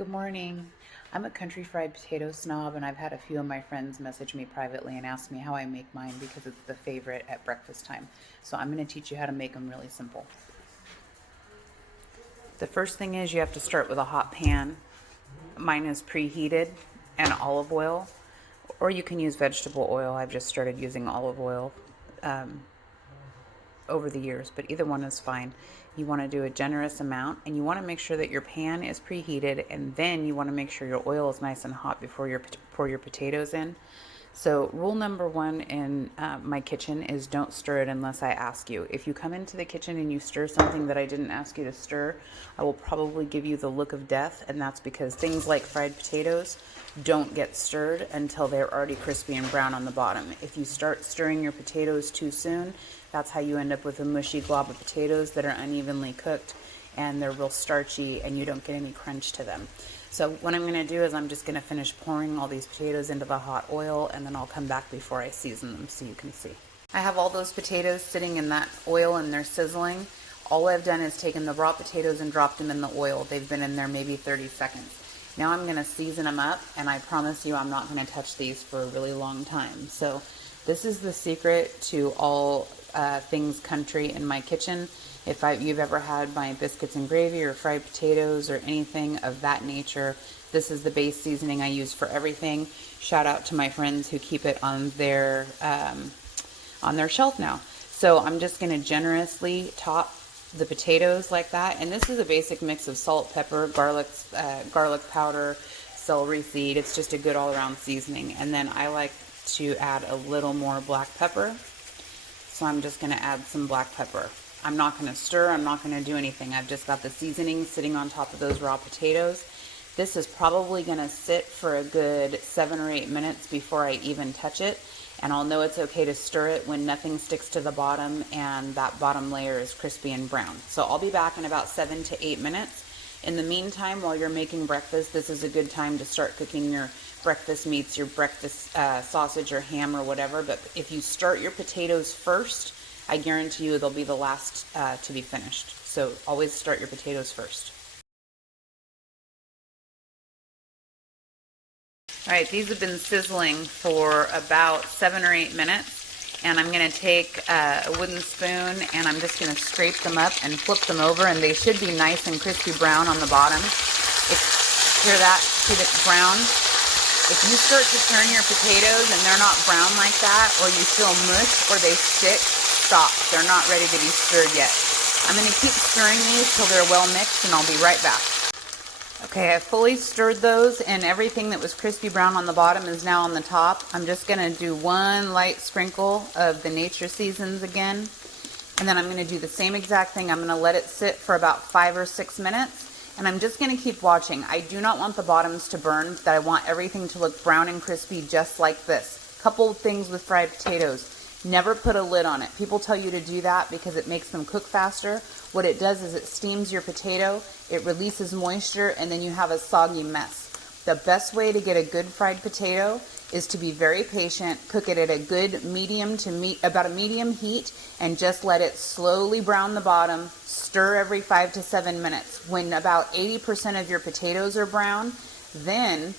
Good morning. I'm a country fried potato snob, and I've had a few of my friends message me privately and ask me how I make mine because it's the favorite at breakfast time. So I'm going to teach you how to make them really simple. The first thing is you have to start with a hot pan. Mine is preheated and olive oil, or you can use vegetable oil. I've just started using olive oil over the years, but either one is fine. You want to do a generous amount, and you want to make sure that your pan is preheated, and then you want to make sure your oil is nice and hot before you pour your potatoes in. So rule number one in my kitchen is don't stir it unless I ask you. If you come into the kitchen and you stir something that I didn't ask you to stir, I will probably give you the look of death, and that's because things like fried potatoes don't get stirred until they're already crispy and brown on the bottom. If you start stirring your potatoes too soon, that's how you end up with a mushy glob of potatoes that are unevenly cooked and they're real starchy and you don't get any crunch to them. So what I'm going to do is I'm just going to finish pouring all these potatoes into the hot oil, and then I'll come back before I season them so you can see. I have all those potatoes sitting in that oil and they're sizzling. All I've done is taken the raw potatoes and dropped them in the oil. They've been in there maybe 30 seconds. Now I'm going to season them up, and I promise you I'm not going to touch these for a really long time. So this is the secret to all things country in my kitchen. If you've ever had my biscuits and gravy or fried potatoes or anything of that nature, this is the base seasoning I use for everything. Shout out to my friends who keep it on their shelf now. So I'm just going to generously top the potatoes like that, and this is a basic mix of salt, pepper, garlic powder, celery seed. It's just a good all-around seasoning. And then I like to add a little more black pepper, so I'm just going to add some black pepper. I'm not going to stir, I'm not going to do anything. I've just got the seasoning sitting on top of those raw potatoes. This is probably going to sit for a good 7 or 8 minutes before I even touch it. And I'll know it's okay to stir it when nothing sticks to the bottom and that bottom layer is crispy and brown. So I'll be back in about 7 to 8 minutes. In the meantime, while you're making breakfast, this is a good time to start cooking your breakfast meats, your breakfast sausage or ham or whatever. But if you start your potatoes first, I guarantee you they'll be the last to be finished. So always start your potatoes first. All right, these have been sizzling for about 7 or 8 minutes, and I'm going to take a wooden spoon and I'm just going to scrape them up and flip them over, and they should be nice and crispy brown on the bottom. Hear that? See the brown? If you start to turn your potatoes and they're not brown like that, or you feel mush or they stick, stop. They're not ready to be stirred yet. I'm going to keep stirring these till they're well mixed, and I'll be right back. Okay, I fully stirred those, and everything that was crispy brown on the bottom is now on the top. I'm just going to do one light sprinkle of the Nature Seasons again, and then I'm going to do the same exact thing. I'm going to let it sit for about 5 or 6 minutes, and I'm just going to keep watching. I do not want the bottoms to burn, but I want everything to look brown and crispy just like this. Couple things with fried potatoes. Never put a lid on it. People tell you to do that because it makes them cook faster. What it does is it steams your potato, it releases moisture, and then you have a soggy mess. The best way to get a good fried potato is to be very patient, cook it at a good medium to about a medium heat, and just let it slowly brown the bottom. Stir every 5 to 7 minutes. When about 80% of your potatoes are brown, then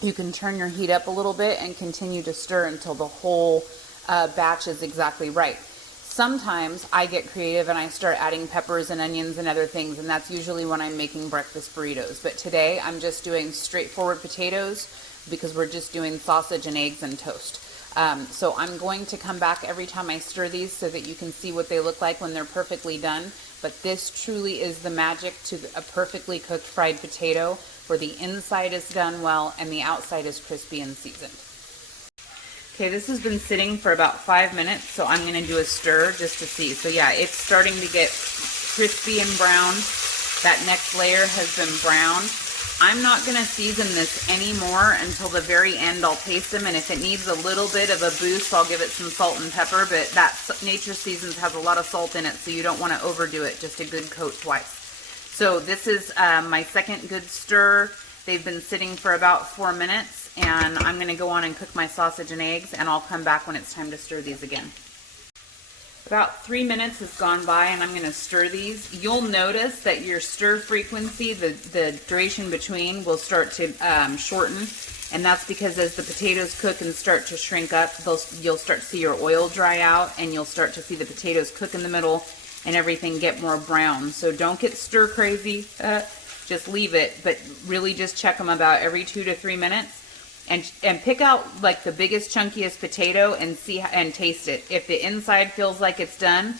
you can turn your heat up a little bit and continue to stir until the whole batch is exactly right. Sometimes I get creative and I start adding peppers and onions and other things, and that's usually when I'm making breakfast burritos. But today I'm just doing straightforward potatoes because we're just doing sausage and eggs and toast. So I'm going to come back every time I stir these so that you can see what they look like when they're perfectly done. But this truly is the magic to a perfectly cooked fried potato, where the inside is done well and the outside is crispy and seasoned. Okay, this has been sitting for about 5 minutes, so I'm going to do a stir just to see. So yeah, it's starting to get crispy and brown. That next layer has been brown. I'm not going to season this anymore until the very end. I'll taste them, and if it needs a little bit of a boost, I'll give it some salt and pepper, but that Nature Seasons has a lot of salt in it, so you don't want to overdo it, just a good coat twice. So this is my second good stir. They've been sitting for about 4 minutes. And I'm going to go on and cook my sausage and eggs, and I'll come back when it's time to stir these again. About 3 minutes has gone by and I'm going to stir these. You'll notice that your stir frequency, the duration between, will start to shorten. And that's because as the potatoes cook and start to shrink up, you'll start to see your oil dry out, and you'll start to see the potatoes cook in the middle and everything get more brown. So don't get stir crazy. Just leave it, but really just check them about every 2 to 3 minutes. And pick out like the biggest, chunkiest potato and see and taste it. If the inside feels like it's done,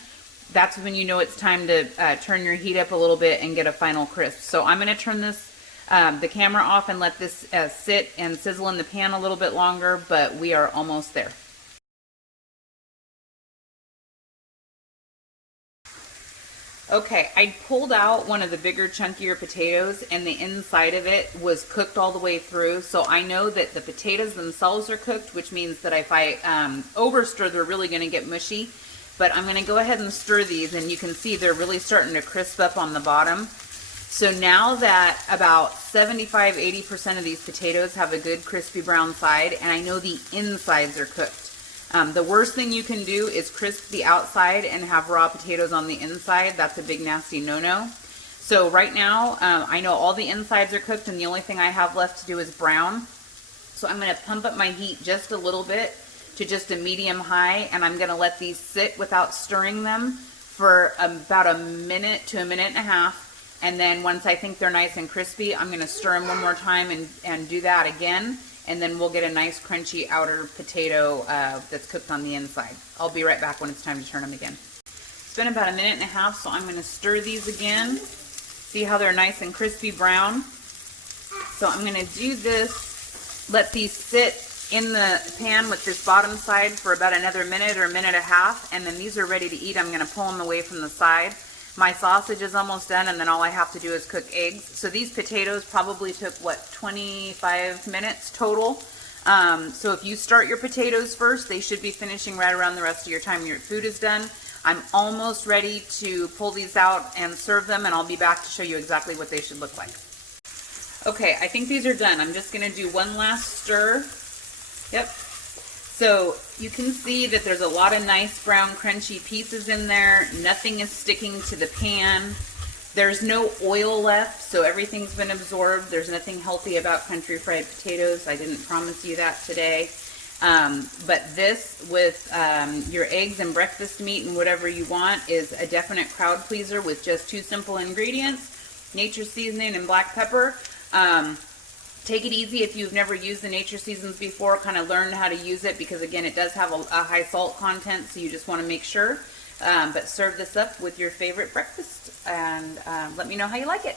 that's when you know it's time to turn your heat up a little bit and get a final crisp. So I'm going to turn this the camera off and let this sit and sizzle in the pan a little bit longer, but we are almost there. Okay, I pulled out one of the bigger, chunkier potatoes, and the inside of it was cooked all the way through. So I know that the potatoes themselves are cooked, which means that if I overstir, they're really going to get mushy. But I'm going to go ahead and stir these, and you can see they're really starting to crisp up on the bottom. So now that about 75–80% of these potatoes have a good crispy brown side, and I know the insides are cooked. The worst thing you can do is crisp the outside and have raw potatoes on the inside. That's a big nasty no-no. So right now, I know all the insides are cooked, and the only thing I have left to do is brown. So I'm going to pump up my heat just a little bit to just a medium high, and I'm going to let these sit without stirring them for about a minute to a minute and a half. And then once I think they're nice and crispy, I'm going to stir them one more time and do that again. And then we'll get a nice crunchy outer potato that's cooked on the inside. I'll be right back when it's time to turn them again. It's been about a minute and a half, so I'm going to stir these again. See how they're nice and crispy brown? So I'm going to do this, let these sit in the pan with this bottom side for about another minute or minute and a half, and then these are ready to eat. I'm going to pull them away from the side. My sausage is almost done, and then all I have to do is cook eggs. So these potatoes probably took, what, 25 minutes total? So if you start your potatoes first, they should be finishing right around the rest of your time your food is done. I'm almost ready to pull these out and serve them, and I'll be back to show you exactly what they should look like. Okay, I think these are done. I'm just going to do one last stir. Yep. So you can see that there's a lot of nice brown crunchy pieces in there. Nothing is sticking to the pan. There's no oil left, so everything's been absorbed. There's nothing healthy about country fried potatoes. I didn't promise you that today. But this with your eggs and breakfast meat and whatever you want is a definite crowd pleaser with just 2 simple ingredients, Nature's Seasoning and black pepper. Take it easy if you've never used the Nature Seasons before. Kind of learn how to use it because, again, it does have a high salt content, so you just want to make sure. But serve this up with your favorite breakfast, and let me know how you like it.